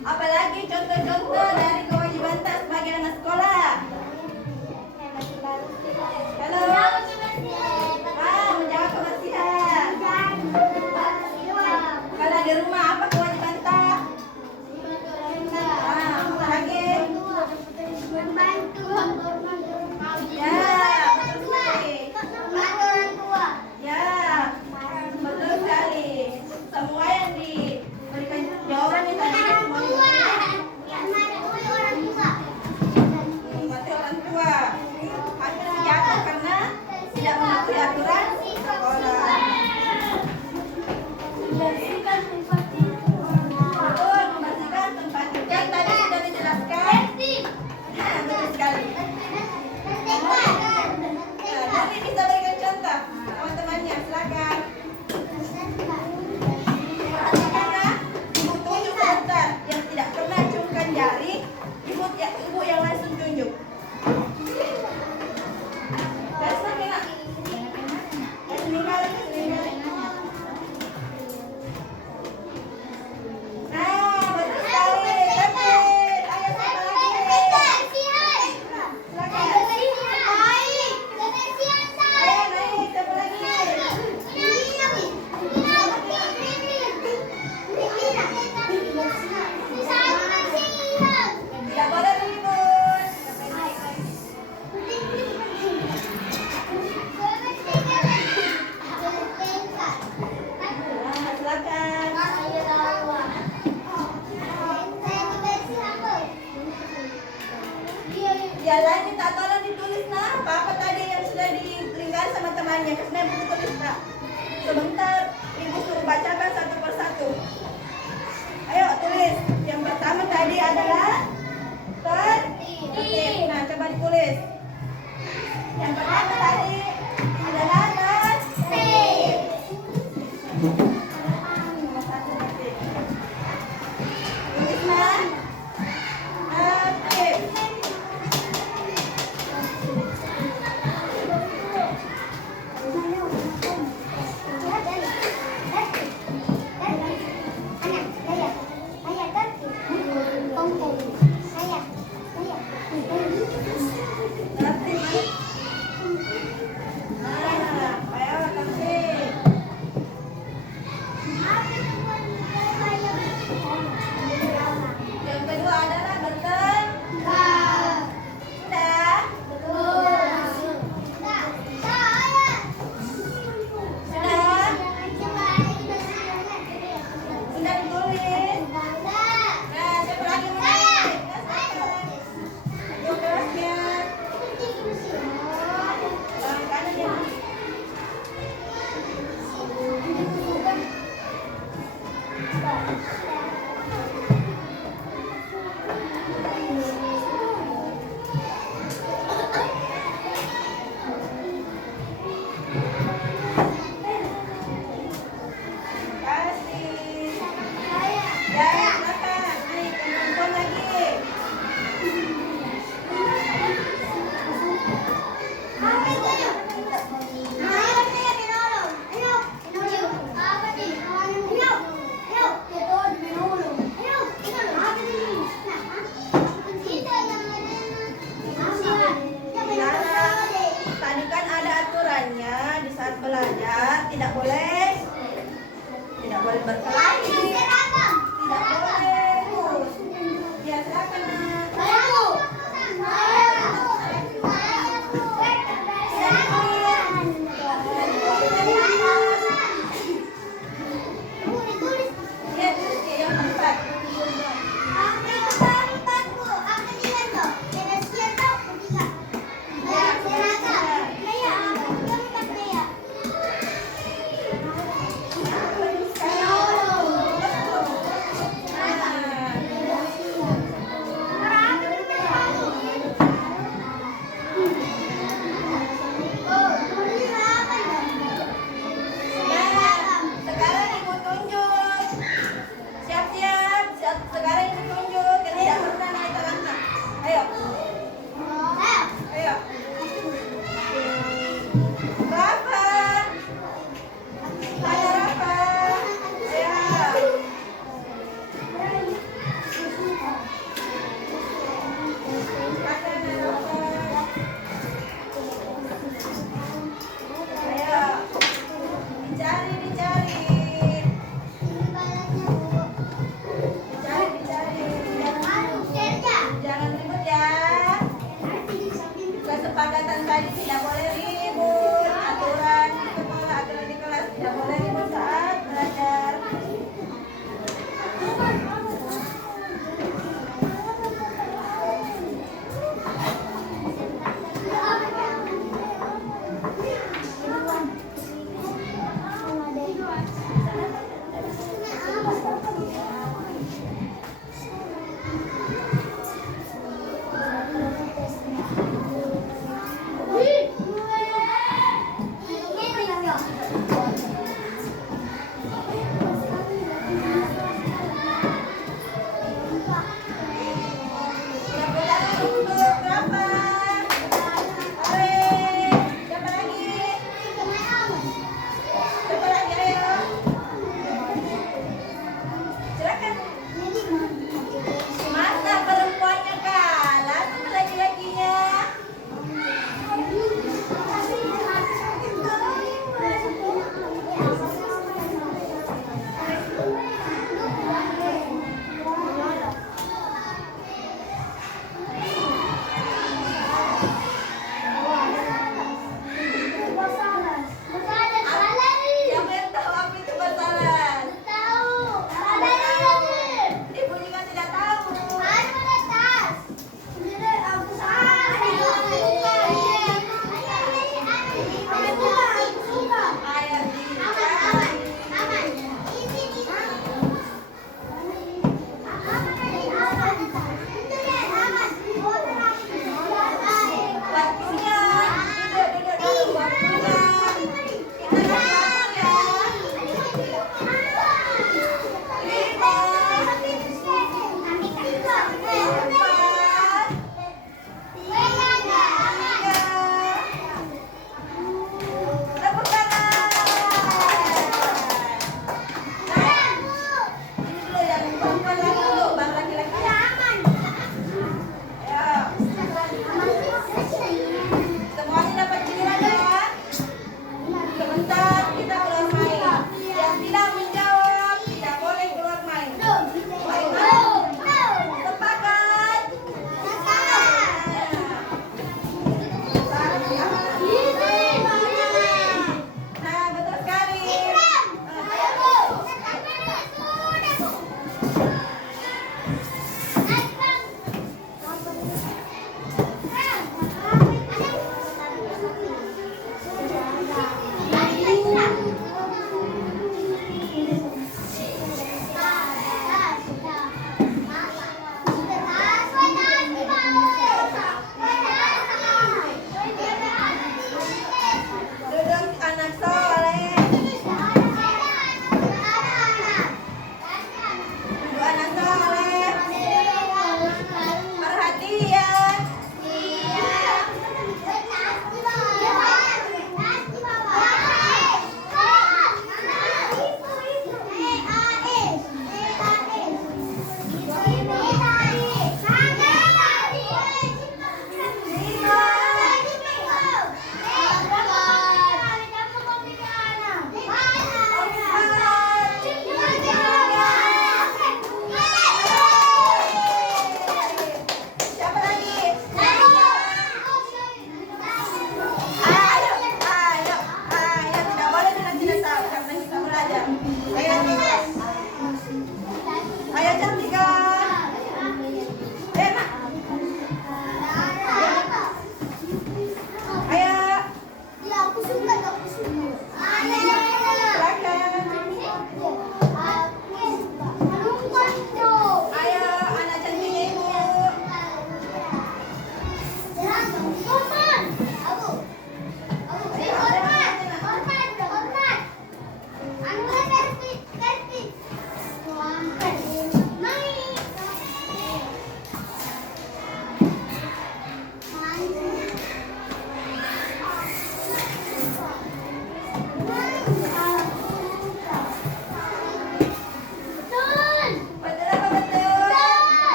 Apalagi contoh-contoh dari kewajiban tak sebagai anak sekolah? Halo. Menjaga kebersihan. Kalau di rumah apa kewajiban tak? Apa lagi? Ya, betul sekali. Ya, betul sekali. Semua yang diberikan jawaban itu tadi semuanya. Mematuhi orang tua. Hampir jatuh karena tidak mematuhi aturan sekolah. Betul, membersihkan tempat yang tadi sudah dijelaskan. Betul sekali. Jadi bisa berikan contoh teman-temannya, silakan. Perhatikanlah, ibu tunjuk sebentar. Yang tidak pernah ciumkan jari, ibu yang langsung tunjuk. Dasar kena. Nah, betul sekali. Cantik. Ayo siapa lagi? Silakan. Ayo naik, siapa lagi? Tidak boleh ribut. Nah, silakan. Ya lain minta tolong ditulis nah apa tadi yang sudah ditinggal sama temannya. Kesana buku tulis tak. Sebentar ibu suruh bacakan satu persatu. Ayo tulis. Yang pertama tadi adalah tertib. Nah coba ditulis. Yang pertama tadi adalah tertib. Nomor satu tertib. Tulis nah. Tertib. Yang kedua adalah bertengkar. Sudah? Sudah? Sudah ditulis? Nah, siapa lagi mau naik? Ayo kerasnya. Tangan kanan ya. Kasih. Ya, silakan. Naik, perempuan lagi. Tadi kan ada aturannya di saat belajar tidak boleh berkelas.